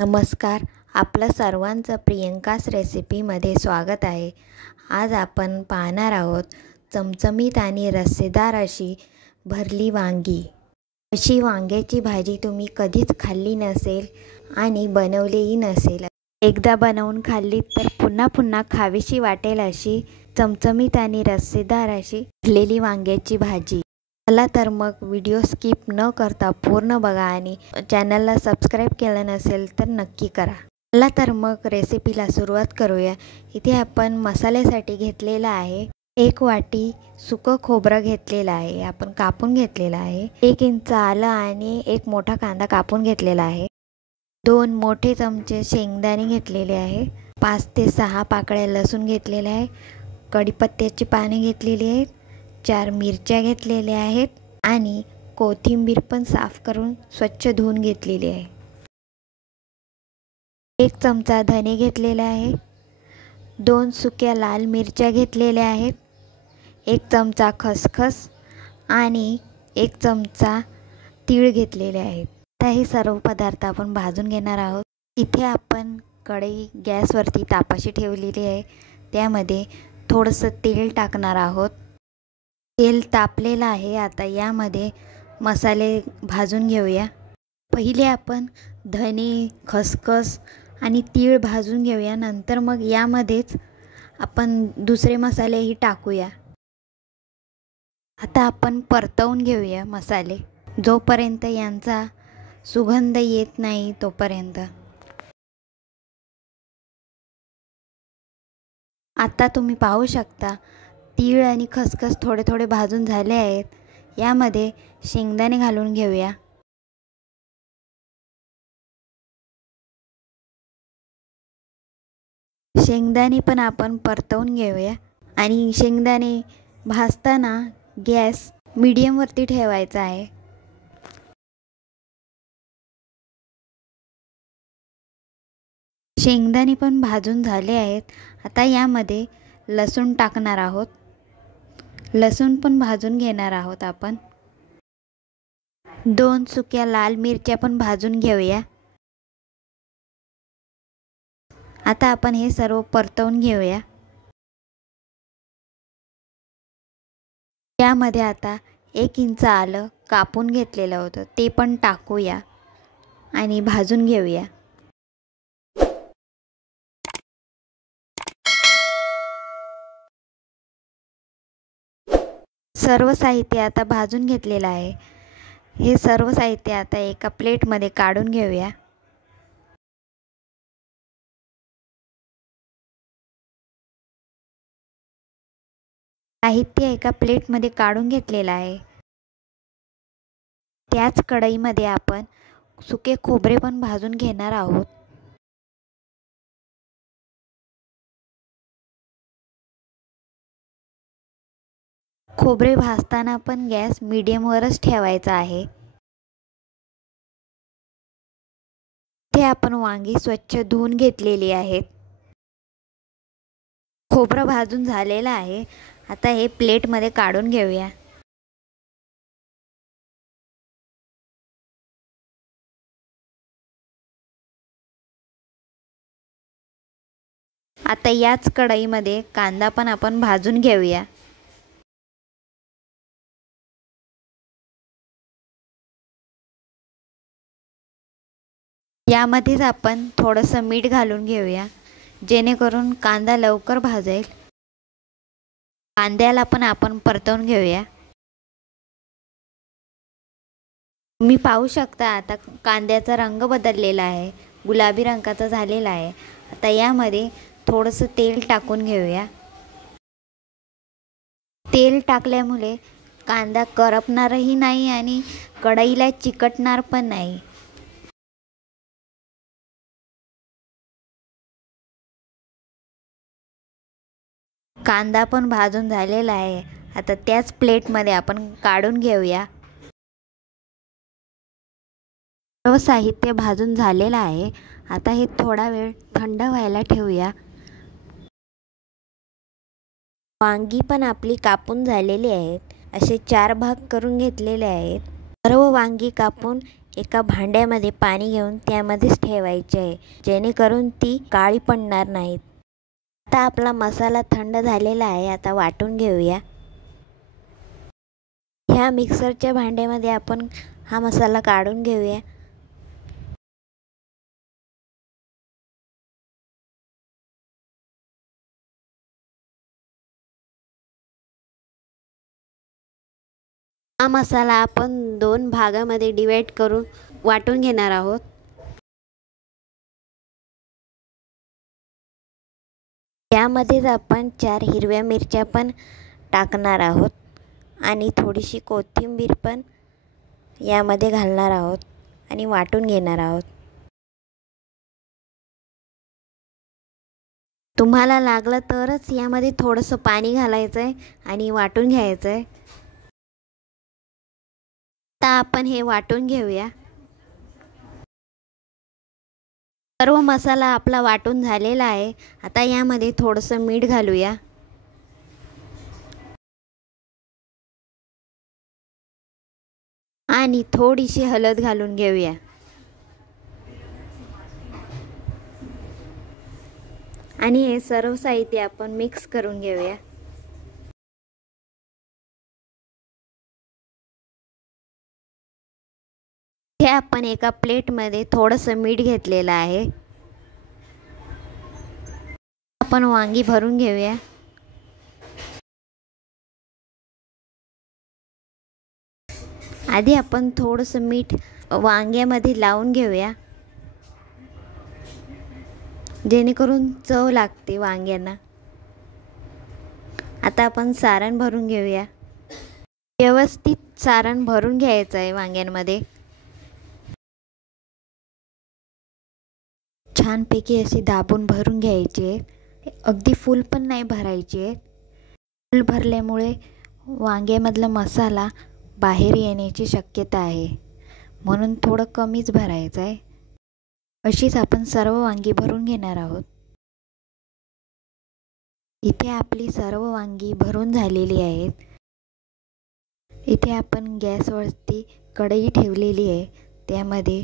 नमस्कार, आपलं सर्वांचं प्रियंकास रेसिपीमध्ये स्वागत आहे। आज आपण पाहणार आहोत चमचमीत आणि रस्सेदार अशी भरली वांगी। अशी वांग्याची भाजी तुम्ही कधीच खाल्ली नसेल आणि बनवलीही नसेल। एकदा बनवून खाल्ली तर पुन्हा पुन्हा खावीशी वाटेल अशी चमचमीत आणि रस्सेदार अशी भरलेली वांग्याची भाजी। चला तर मग व्हिडिओ स्किप न करता पूर्ण बघा आणि चॅनलला सबस्क्राईब केलं नसेल तर नक्की करा। चला तर मग रेसिपीला सुरुवात करूया। इथे आपण मसाल्यासाठी घेतलेला आहे 1 वाटी सुकं खोबरं घेतलेलं आहे, आपण कापून घेतलेलं आहे। 1 इंच आलं आणि 1 मोठा कांदा कापून घेतलेला आहे। 2 मोठे चमचे शेंगदाणे घेतलेले आहे। 5 ते 6 पाकळ्या लसूण घेतलेले आहे। कढीपत्त्याची पाने घेतलेली आहेत। 4 मिरच्या घेतलेल्या आहेत आणि कोथिंबीर पण साफ करून स्वच्छ धुवून घेतलेली आहे। 1 चमचा धने घेतलेले आहे। 2 सुक्या लाल मिरच्या घेतलेल्या आहेत। 1 चमचा खसखस आणि 1 चमचा तीळ घेतलेले आहेत। आता हे सर्व पदार्थ आपण भाजून घेणार आहोत। इथे आपण कढई गॅसवरती तापाशी ठेवलेली आहे, त्यामध्ये थोडंसं तेल टाकणार आहोत। तेल तापलेलं आहे। आता यामध्ये मसाले भाजून घेऊया। पहिले आपण धने, खसखस आणि तीळ भाजून घेऊया, नंतर मग यामध्येच आपण दुसरे मसालेही टाकूया। आता आपण परतवून घेऊया मसाले, जोपर्यंत यांचा सुगंध येत नाही तोपर्यंत। आता तुम्ही पाहू शकता तीळ आणि खसखस थोडे थोडे भाजून झाले आहेत। यामध्ये शेंगदाणे घालून घेऊया। शेंगदाणे पण आपण परतवून घेऊया आणि शेंगदाणे भाजताना गॅस मीडियम वरती ठेवायचा आहे। शेंगदाणे पण भाजून झाले आहेत। आता यामध्ये लसूण टाकणार आहोत। लसूण पण भाजून घेणार आहोत आपण। 2 सुक्या लाल मिरच्या पण भाजून घेऊया। आता आपण हे सर्व परतवून घेऊया। यामध्ये आता 1 इंच आलं कापून घेतलेलं होतं ते पण टाकूया आणि भाजून घेऊया। सर्व साहित्य आता भाजून घेतलेलं आहे। हे सर्व साहित्य आता एका प्लेटमध्ये काढून घेऊया। साहित्य एका प्लेटमध्ये काढून घेतलेलं आहे। त्याच कढईमध्ये आपण सुके खोबरे पण भाजून घेणार आहोत। खोबरे भाजताना पण गॅस मीडियमवरच ठेवायचा आहे। इथे आपण वांगी स्वच्छ धुवून घेतलेली आहेत। खोबरं भाजून झालेलं आहे। आता हे प्लेटमध्ये काढून घेऊया। आता याच कढईमध्ये कांदा पण आपण भाजून घेऊया। यामध्येच आपण थोडंसं मीठ घालून घेऊया, जेणेकरून कांदा लवकर भाजेल। कांद्याला पण आपण परतवून घेऊया। तुम्ही पाहू शकता आता कांद्याचा रंग बदललेला आहे, गुलाबी रंगाचा झालेला आहे। आता यामध्ये थोडंसं तेल टाकून घेऊया। तेल टाकल्यामुळे कांदा करपणारही नाही आणि कढईला चिकटणार पण नाही। कांदा पण भाजून झालेला आहे। आता त्याच प्लेटमध्ये आपण काढून घेऊया। सर्व साहित्य भाजून झालेलं आहे। आता हे थोडा वेळ थंड व्हायला ठेवूया। वांगी पण आपली कापून झालेली आहेत। असे 4 भाग करून घेतलेले आहेत। सर्व वांगी कापून एका भांड्यामध्ये पाणी घेऊन त्यामध्येच ठेवायचे आहे, जेणेकरून ती काळी पडणार नाहीत. आता आपला मसाला थंड झालेला आहे. आता वाटून घेऊया. ह्या मिक्सरच्या भांड्यामध्ये आपण हा मसाला काढून घेऊया. हा मसाला आपण 2 भागामध्ये डिवाइड करून वाटून घेणार आहोत. यामध्येच आपण 4 हिरव्या मिरच्या पण टाकणार आहोत आणि थोडीशी कोथिंबीर पण यामध्ये घालणार आहोत आणि वाटून घेणार आहोत. तुम्हाला लागलं तरच यामध्ये थोडंसं पाणी घालायचं आहे आणि वाटून घ्यायचं आहे. आता आपण हे वाटून घेऊया. सर्व मसाला आपला वाटून झालेला आहे. आता यामध्ये थोडंसं मीठ घालूया. आणि थोडीशी हळद घालून घेऊया. आणि हे सर्व साहित्य आपण मिक्स करून घेऊया. हे आपण एका प्लेटमध्ये थोडंसं मीठ घेतलेलं आहे. आपण वांगी भरून घेऊया. आधी आपण थोडंसं मीठ वांग्यामध्ये लावून घेऊया, जेणेकरून चव लागते वांग्यांना. आता आपण सारण भरून घेऊया. व्यवस्थित सारण भरून घ्यायचं आहे वांग्यांमध्ये. छानपैकी अशी दाबून भरून घ्यायची. अगदी फुल पण नाही भरायची. फुल भरल्यामुळे वांग्यामधला मसाला बाहेर येण्याची शक्यता आहे, म्हणून थोडं कमीच भरायचं आहे. अशीच आपण सर्व वांगी भरून घेणार आहोत. इथे आपली सर्व वांगी भरून झालेली आहेत. इथे आपण गॅसवरती कढई ठेवलेली आहे. त्यामध्ये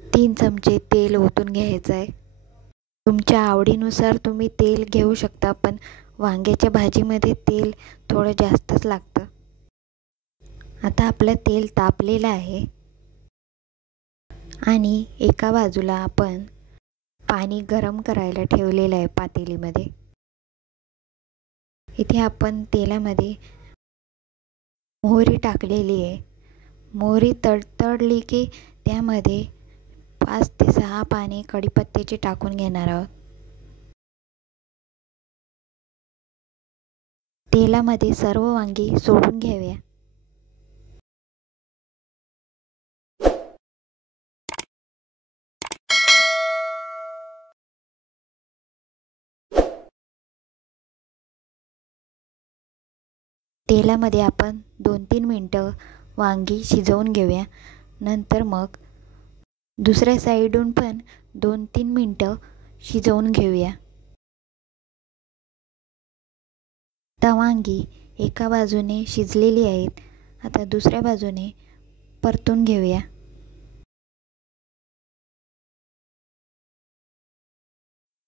3 चमचे तेल ओतून घ्यायचं आहे. तुमच्या आवडीनुसार तुम्ही तेल घेऊ शकता, पण वांग्याच्या भाजीमध्ये तेल थोडं जास्तच लागतं. आता आपलं तेल तापलेलं आहे आणि एका बाजूला आपण पाणी गरम करायला ठेवलेलं आहे पातेलीमध्ये. इथे आपण तेलामध्ये मोहरी टाकलेली आहे. मोहरी तडतडली की त्यामध्ये 5 ते 6 पाने कढीपत्त्याचे टाकून घेणार आहोत. तेलामध्ये सर्व वांगी सोडून घेऊया. तेलामध्ये आपण 2-3 मिनटं वांगी शिजवून घेऊया. नंतर मग दुसऱ्या साईडून पण 2-3 मिनटं शिजवून घेऊया. आता वांगी एका बाजूने शिजलेली आहेत. आता दुसऱ्या बाजूने परतून घेऊया.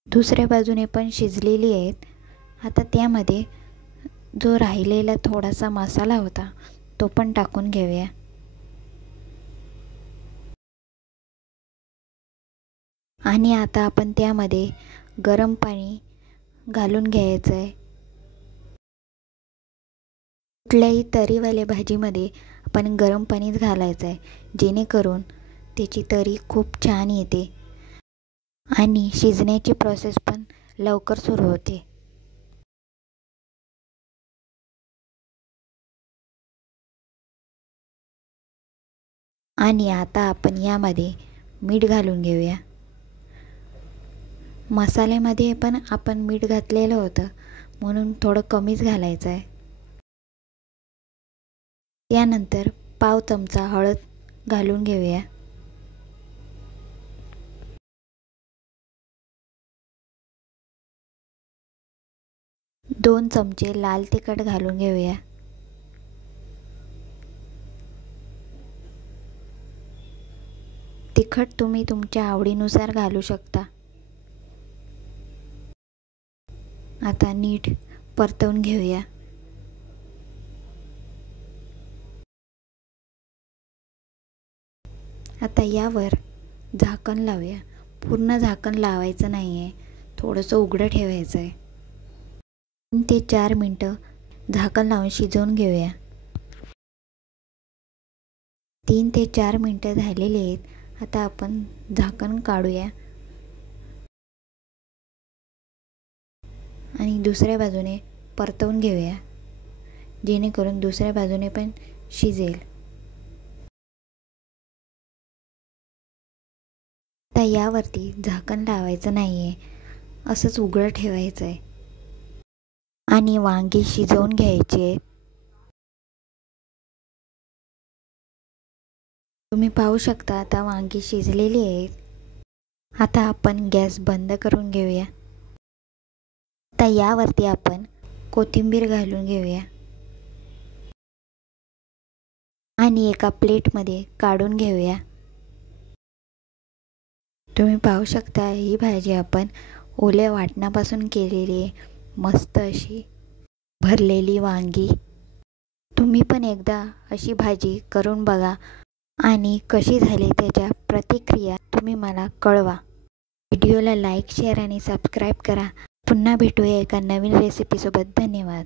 दुसऱ्या बाजूने पण शिजलेली आहेत. आता त्यामध्ये जो राहिलेला थोडासा मसाला होता तो पण टाकून घेऊया. आणि आता आपण त्यामध्ये गरम पाणी घालून घ्यायचं आहे. कुठल्याही तरीवाल्या भाजीमध्ये आपण गरम पाणीच घालायचं आहे, जेणेकरून त्याची तरी खूप छान येते आणि शिजण्याची प्रोसेस पण लवकर सुरू होते. आणि आता आपण यामध्ये मीठ घालून घेऊया. मसाल्यामध्ये पण आपण मीठ घातलेलं होतं, म्हणून थोडं कमीच घालायचं आहे. त्यानंतर पाव चमचा हळद घालून घेऊया. दोन चमचे लाल तिखट घालून घेऊया. तिखट तुम्ही तुमच्या आवडीनुसार घालू शकता. आता नीट परतवून घेऊया. आता यावर झाकण लावूया. पूर्ण झाकण लावायचं नाही आहे, थोडंसं उघडं ठेवायचं आहे. 3 ते 4 मिनटं झाकण लावून शिजवून घेऊया. 3 ते 4 मिनटं झालेली आहेत. आता आपण झाकण काढूया आणि दुसऱ्या बाजूने परतवून घेऊया, जेणेकरून दुसऱ्या बाजूने पण शिजेल. आता यावरती झाकण लावायचं नाही आहे, असंच उघडं ठेवायचं आहे आणि वांगी शिजवून घ्यायची आहेत. तुम्ही पाहू शकता आता वांगी शिजलेली आहेत. आता आपण गॅस बंद करून घेऊया. आता यावरती आपण कोथिंबीर घालून घेऊया आणि एका प्लेटमध्ये काढून घेऊया. तुम्ही पाहू शकता ही भाजी आपण ओल्या वाटणापासून केलेली आहे. मस्त अशी भरलेली वांगी. तुम्ही पण एकदा अशी भाजी करून बघा आणि कशी झाली त्याच्या प्रतिक्रिया तुम्ही मला कळवा. व्हिडिओला लाईक, शेअर आणि सबस्क्राईब करा. पुन्हा भेटूया एका नवीन रेसिपीसोबत. धन्यवाद.